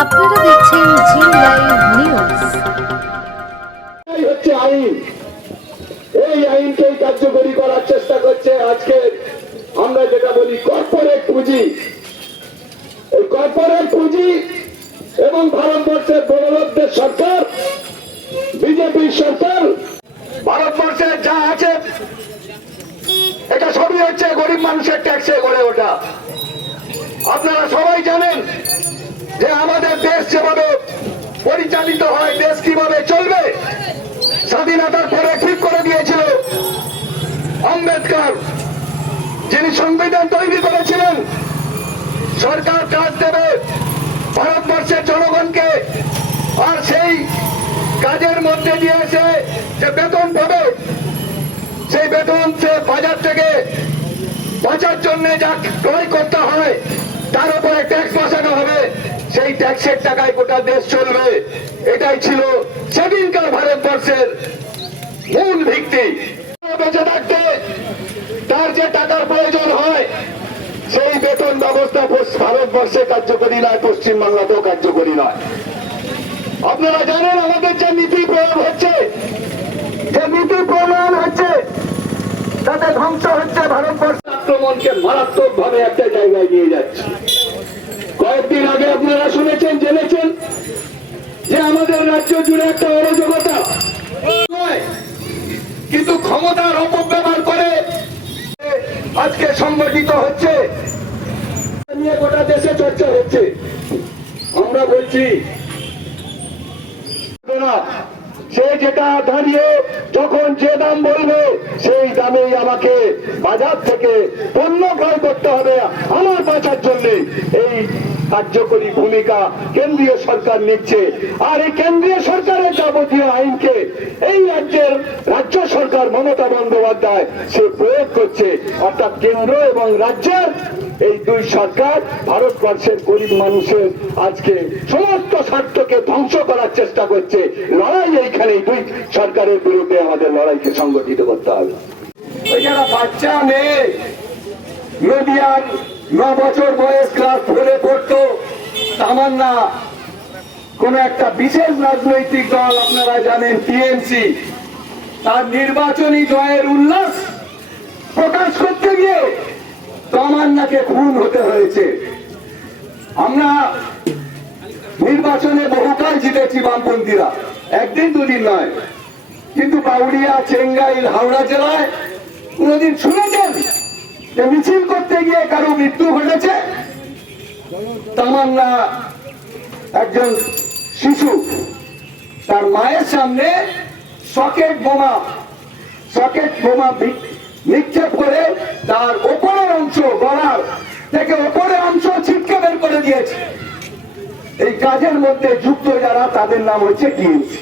আপনারা দেখছেন জি live news. এই হচ্ছে আইন। এই আইনকে কার্যকরী করার চেষ্টা করছে আজকে। আমরা যেটা বলি কর্পোরেট পুঁজি। এই কর্পোরেট পুঁজি এবং ভারতবর্ষের বড়লোকদের সরকার, বিজেপি সরকার ভারতবর্ষের যা আছে, এটা সবই হচ্ছে গরিব মানুষের ট্যাক্সে গড়ে ওঠা। আপনারা সবাই জানেন যে আমাদের দেশ যেভাবে পরিচালিত হয়, দেশ কীভাবে চলবে, স্বাধীনতার পরে ঠিক করে দিয়েছিল আম্বেদকর। যিনি সংবিধান তৈরি করেছিলেন, সরকার কাজ দেবে ভারতবর্ষের জনগণকে। আর সেই কাজের মধ্যে দিয়ে এসে যে বেতন পাবে, সেই বেতন সে বাজার থেকে বাঁচার জন্য যা ক্রয় করতে হয়, তার উপরে ট্যাক্স বসানো হবে। সেই ট্যাক্সের টাকায় গোটা দেশ চলবে। এটাই ছিল সেদিনকার ভারতবর্ষের মূল ভিত্তি। বেঁচে থাকতে তার যে টাকার প্রয়োজন হয়, সেই বেতন ব্যবস্থা ভারতবর্ষে কার্যকরী নয় পশ্চিমবাংলাতেও কার্যকরী নয়। আপনারা জানেন আমাদের যে নীতি প্রয়োগ হচ্ছে, যে নীতি প্রণয়ন হচ্ছে, তাতে ধ্বংস হচ্ছে ভারতবর্ষ। আক্রমণকে মারাত্মক ভাবে একটা জায়গায় নিয়ে যাচ্ছে। শুনেছেন জেনেছেন যে আমাদের রাজ্য জুড়ে একটা অরাজকতা। কিন্তু ক্ষমতার অপব্যবহার করে আজকে সংগঠিত হচ্ছে। নিয়ে গোটা দেশে চর্চা হচ্ছে। আমরা বলছি, সে যেটা দাঁড়িয়ে যখন যে দাম বলবে, সেই দামেই আমাকে বাজার থেকে পণ্য ক্রয় করতে হবে। আমার বাঁচার জন্য এই কার্যকরী ভূমিকা কেন্দ্রীয় সরকার নিচ্ছে। আর এই কেন্দ্রীয় সরকারের যাবতীয় আইনকে এই রাজ্যের রাজ্য সরকার মমতা বন্দ্যোপাধ্যায় সে প্রয়োগ করছে। অর্থাৎ কেন্দ্র এবং রাজ্যের এই দুই সরকার ভারতবর্ষের গরিব মানুষের আজকে সমস্ত স্বার্থকে ধ্বংস করার চেষ্টা করছে। লড়াই এইখানে দুই সরকারের বিরুদ্ধে আমাদের লড়াইকে সংগঠিত করতে হবে। ওই যারা বাচ্চা মেয়ে, নদিয়ার ন বছর বয়স ক্লাস ফোরে পড়তো। তামান্না, কোন একটা বিশেষ রাজনৈতিক দল আপনারা জানেন টিএমসি তার নির্বাচনী জয়ের উল্লাস প্রকাশ করতে গিয়ে তামান্নাকে খুন হতে হয়েছে। আমরা নির্বাচনে বহুকাল জিতেছি বামপন্থীরা, একদিন দুদিন নয়। কিন্তু বাউরিয়া চেঙ্গাইল, হাওড়া জেলায় কোনদিন শুনেছেন যে মিছিল গিয়ে কারও মৃত্যু ঘটেছে? তামান্না একজন শিশু, তার মায়ের সামনে সকেট বোমা সকেট বোমা নিক্ষেপ করে তার ওপরের অংশ, গলার থেকে ওপরের অংশ ছিটকে বের করে দিয়েছে। এই কাজের মধ্যে যুক্ত যারা, তাদের নাম হচ্ছে টিএমসি